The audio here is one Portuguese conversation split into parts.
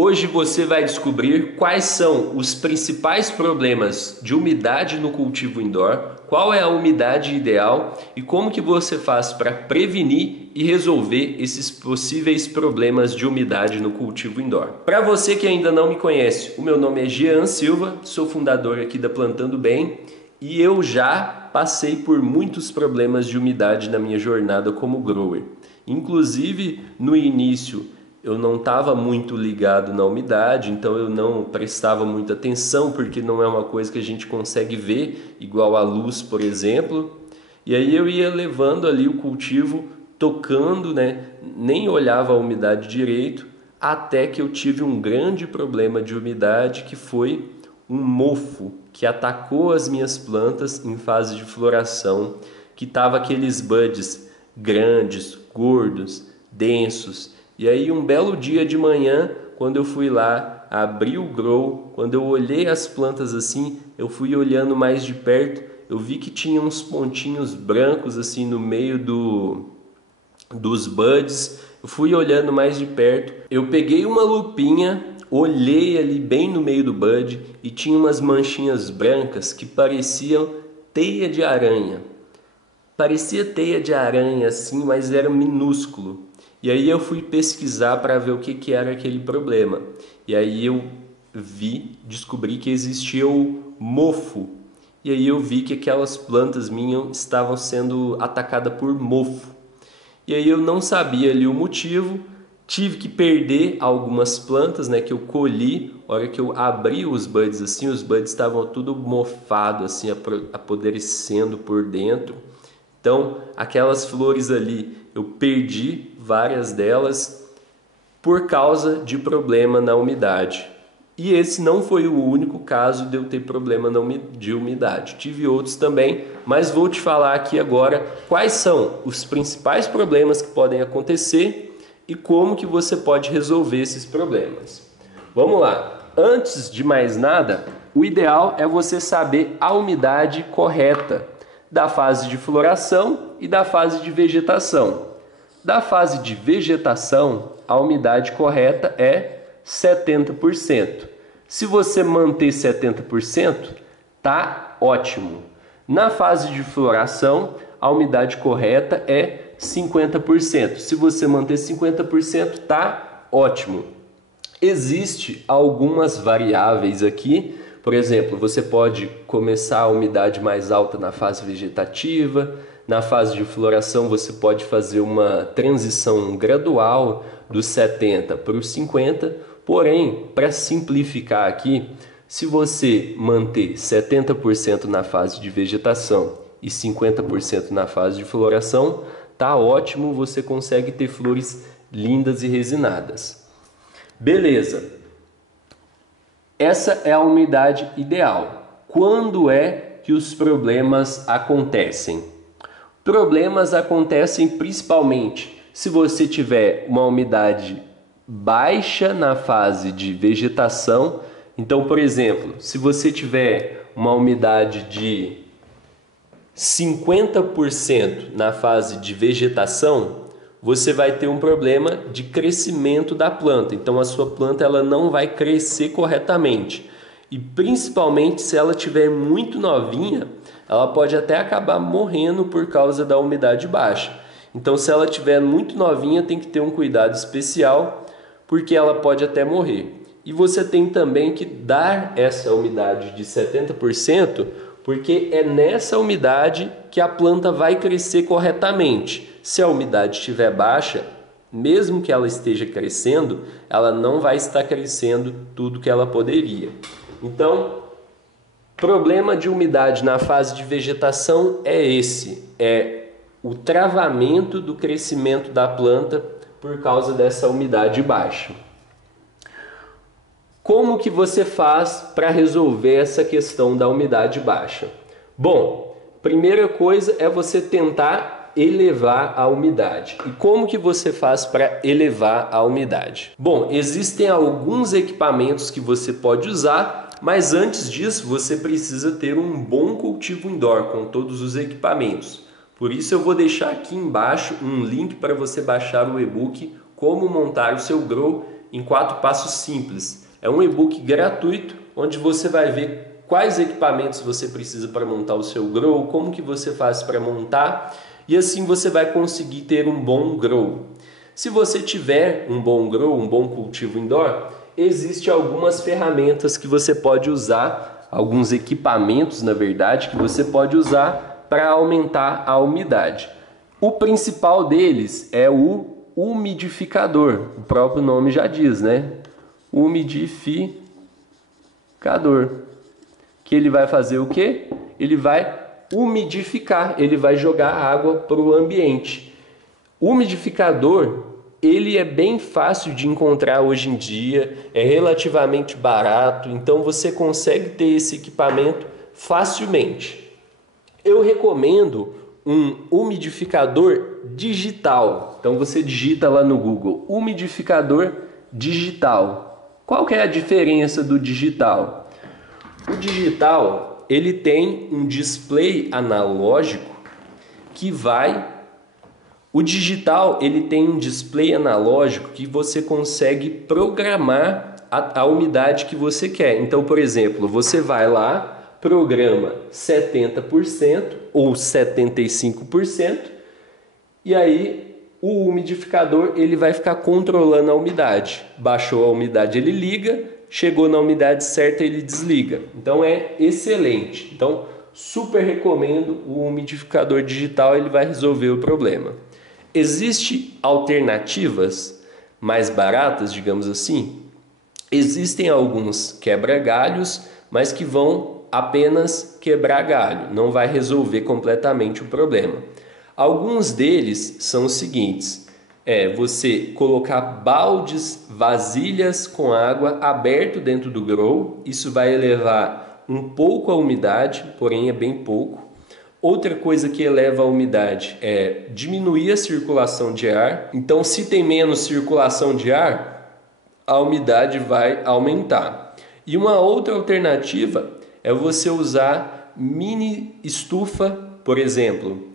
Hoje você vai descobrir quais são os principais problemas de umidade no cultivo indoor, qual é a umidade ideal e como que você faz para prevenir e resolver esses possíveis problemas de umidade no cultivo indoor. Para você que ainda não me conhece, o meu nome é Jean Silva, sou fundador aqui da Plantando Bem e eu já passei por muitos problemas de umidade na minha jornada como grower. Inclusive no início eu não estava muito ligado na umidade, então eu não prestava muita atenção, porque não é uma coisa que a gente consegue ver, igual a luz, por exemplo. E aí eu ia levando ali o cultivo, tocando, né? Nem olhava a umidade direito, até que eu tive um grande problema de umidade, que foi um mofo que atacou as minhas plantas em fase de floração, que tava aqueles buds grandes, gordos, densos. E aí um belo dia de manhã, quando eu fui lá, abri o grow, quando eu olhei as plantas assim, eu fui olhando mais de perto, eu vi que tinha uns pontinhos brancos assim no meio dos buds. Eu fui olhando mais de perto, eu peguei uma lupinha, olhei ali bem no meio do bud e tinha umas manchinhas brancas que pareciam teia de aranha. Parecia teia de aranha assim, mas era minúsculo. E aí eu fui pesquisar para ver o que era aquele problema. E aí eu descobri que existia o mofo. E aí eu vi que aquelas plantas minhas estavam sendo atacadas por mofo. E aí eu não sabia ali o motivo, tive que perder algumas plantas, né, que eu colhi. A hora que eu abri os buds assim, os buds estavam tudo mofado assim, apodrecendo por dentro. Então, aquelas flores ali, eu perdi várias delas por causa de problema na umidade. E esse não foi o único caso de eu ter problema de umidade. Tive outros também, mas vou te falar aqui agora quais são os principais problemas que podem acontecer e como que você pode resolver esses problemas. Vamos lá. Antes de mais nada, o ideal é você saber a umidade correta da fase de floração e da fase de vegetação. Da fase de vegetação, a umidade correta é 70%. Se você manter 70%, tá ótimo. Na fase de floração, a umidade correta é 50%. Se você manter 50%, tá ótimo. Existem algumas variáveis aqui. Por exemplo, você pode começar a umidade mais alta na fase vegetativa, na fase de floração você pode fazer uma transição gradual dos 70 para os 50, porém, para simplificar aqui, se você manter 70% na fase de vegetação e 50% na fase de floração, tá ótimo, você consegue ter flores lindas e resinadas. Beleza. Essa é a umidade ideal. Quando é que os problemas acontecem? Problemas acontecem principalmente se você tiver uma umidade baixa na fase de vegetação. Então, por exemplo, se você tiver uma umidade de 50% na fase de vegetação, você vai ter um problema de crescimento da planta. Então a sua planta ela não vai crescer corretamente. E principalmente se ela estiver muito novinha, ela pode até acabar morrendo por causa da umidade baixa. Então se ela estiver muito novinha, tem que ter um cuidado especial, porque ela pode até morrer. E você tem também que dar essa umidade de 70%, porque é nessa umidade que a planta vai crescer corretamente. Se a umidade estiver baixa, mesmo que ela esteja crescendo, ela não vai estar crescendo tudo que ela poderia. Então, problema de umidade na fase de vegetação é esse, é o travamento do crescimento da planta por causa dessa umidade baixa. Como que você faz para resolver essa questão da umidade baixa? Bom, primeira coisa é você tentar elevar a umidade. E como que você faz para elevar a umidade? Bom, existem alguns equipamentos que você pode usar, mas antes disso você precisa ter um bom cultivo indoor com todos os equipamentos. Por isso eu vou deixar aqui embaixo um link para você baixar o e-book Como Montar o Seu Grow em 4 passos simples. É um e-book gratuito onde você vai ver quais equipamentos você precisa para montar o seu grow, como que você faz para montar e assim você vai conseguir ter um bom grow. Se você tiver um bom grow, um bom cultivo indoor, existem algumas ferramentas que você pode usar, alguns equipamentos na verdade, que você pode usar para aumentar a umidade. O principal deles é o umidificador, o próprio nome já diz, né? Umidificador. Que ele vai fazer o quê? Ele vai umidificar, ele vai jogar água para o ambiente. O umidificador, ele é bem fácil de encontrar hoje em dia, é relativamente barato, então você consegue ter esse equipamento facilmente. Eu recomendo um umidificador digital. Então você digita lá no Google, umidificador digital. Qual que é a diferença do digital? O digital, ele tem um display analógico que vai... O digital, ele tem um display analógico que você consegue programar a umidade que você quer. Então, por exemplo, você vai lá, programa 70% ou 75% e aí o umidificador ele vai ficar controlando a umidade. Baixou a umidade, ele liga, chegou na umidade certa, ele desliga. Então é excelente. Então super recomendo o umidificador digital, ele vai resolver o problema. Existem alternativas mais baratas, digamos assim? Existem alguns quebra-galhos, mas que vão apenas quebrar galho, não vai resolver completamente o problema. Alguns deles são os seguintes: você colocar baldes, vasilhas com água aberto dentro do grow, isso vai elevar um pouco a umidade, porém é bem pouco. Outra coisa que eleva a umidade é diminuir a circulação de ar. Então, se tem menos circulação de ar, a umidade vai aumentar. E uma outra alternativa é você usar mini estufa, por exemplo.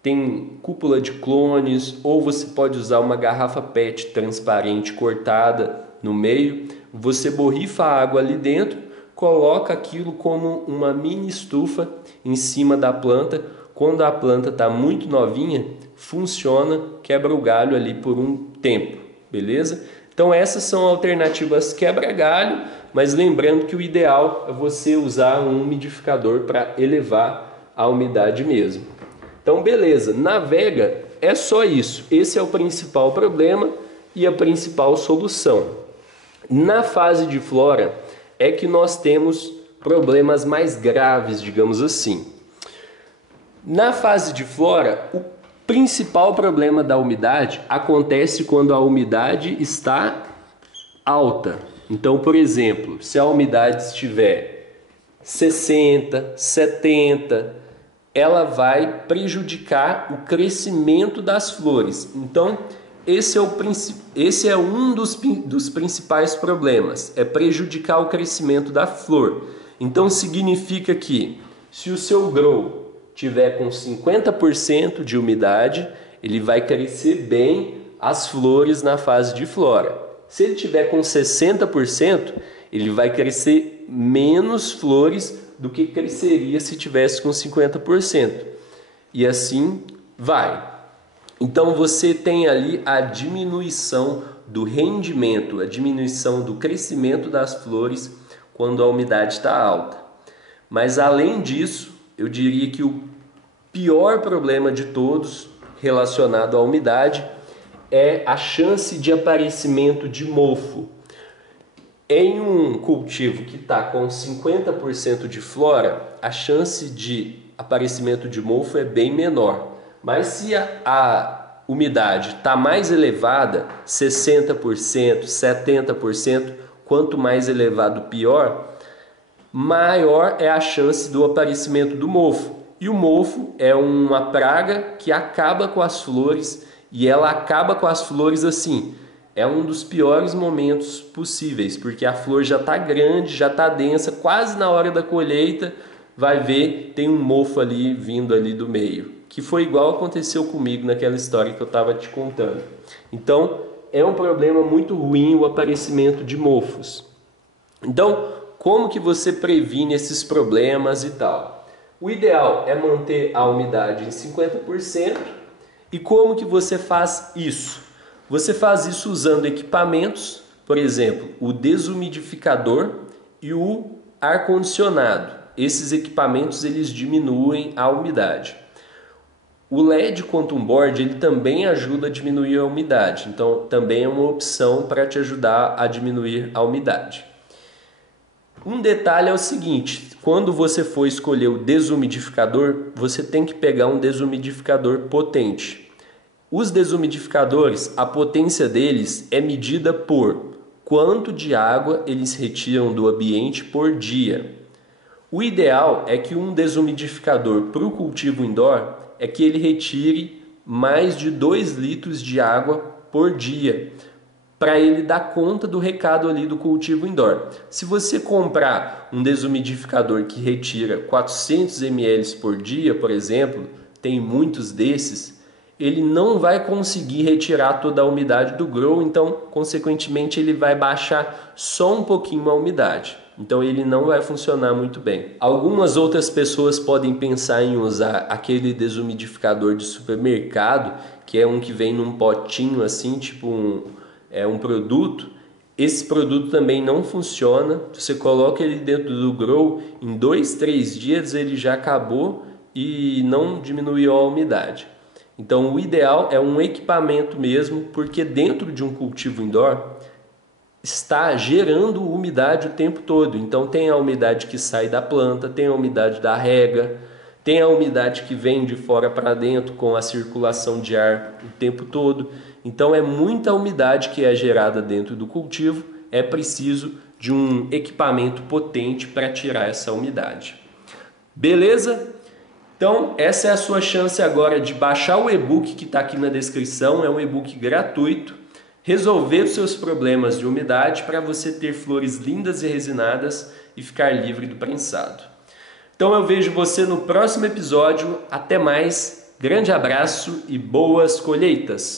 Tem cúpula de clones, ou você pode usar uma garrafa PET transparente cortada no meio. Você borrifa a água ali dentro, coloca aquilo como uma mini estufa em cima da planta. Quando a planta está muito novinha, funciona, quebra o galho ali por um tempo, beleza? Então essas são alternativas quebra-galho, mas lembrando que o ideal é você usar um umidificador para elevar a umidade mesmo. Então beleza, navega, é só isso. Esse é o principal problema e a principal solução. Na fase de flora é que nós temos problemas mais graves, digamos assim. Na fase de flora, o principal problema da umidade acontece quando a umidade está alta. Então, por exemplo, se a umidade estiver 60, 70, ela vai prejudicar o crescimento das flores. Então, esse é um dos principais problemas, é prejudicar o crescimento da flor. Então, significa que se o seu grow tiver com 50% de umidade, ele vai crescer bem as flores na fase de flora. Se ele tiver com 60%, ele vai crescer menos flores do que cresceria se tivesse com 50%. E assim vai. Então você tem ali a diminuição do rendimento, a diminuição do crescimento das flores quando a umidade está alta. Mas além disso, eu diria que o pior problema de todos relacionado à umidade é a chance de aparecimento de mofo. Em um cultivo que está com 50% de flora, a chance de aparecimento de mofo é bem menor. Mas se a umidade está mais elevada, 60%, 70%, quanto mais elevado pior, maior é a chance do aparecimento do mofo. E o mofo é uma praga que acaba com as flores, e ela acaba com as flores assim. É um dos piores momentos possíveis, porque a flor já está grande, já está densa, quase na hora da colheita, vai ver, tem um mofo ali vindo ali do meio. Que foi igual aconteceu comigo naquela história que eu estava te contando. Então, é um problema muito ruim o aparecimento de mofos. Então, como que você previne esses problemas e tal? O ideal é manter a umidade em 50%. E como que você faz isso? Você faz isso usando equipamentos, por exemplo, o desumidificador e o ar-condicionado. Esses equipamentos eles diminuem a umidade. O LED Quantum Board ele também ajuda a diminuir a umidade, então também é uma opção para te ajudar a diminuir a umidade. Um detalhe é o seguinte, quando você for escolher o desumidificador, você tem que pegar um desumidificador potente. Os desumidificadores, a potência deles é medida por quanto de água eles retiram do ambiente por dia. O ideal é que um desumidificador para o cultivo indoor é que ele retire mais de 2 litros de água por dia, para ele dar conta do recado ali do cultivo indoor. Se você comprar um desumidificador que retira 400 ml por dia, por exemplo, tem muitos desses, ele não vai conseguir retirar toda a umidade do grow, então, consequentemente, ele vai baixar só um pouquinho a umidade. Então ele não vai funcionar muito bem. Algumas outras pessoas podem pensar em usar aquele desumidificador de supermercado, que é um que vem num potinho assim, tipo um produto. Esse produto também não funciona. Você coloca ele dentro do grow, em 2, 3 dias ele já acabou e não diminuiu a umidade. Então o ideal é um equipamento mesmo, porque dentro de um cultivo indoor está gerando umidade o tempo todo. Então tem a umidade que sai da planta, tem a umidade da rega, tem a umidade que vem de fora para dentro com a circulação de ar o tempo todo. Então é muita umidade que é gerada dentro do cultivo, é preciso de um equipamento potente para tirar essa umidade. Beleza? Então essa é a sua chance agora de baixar o e-book que está aqui na descrição, é um e-book gratuito. Resolver os seus problemas de umidade para você ter flores lindas e resinadas e ficar livre do prensado. Então eu vejo você no próximo episódio. Até mais, grande abraço e boas colheitas!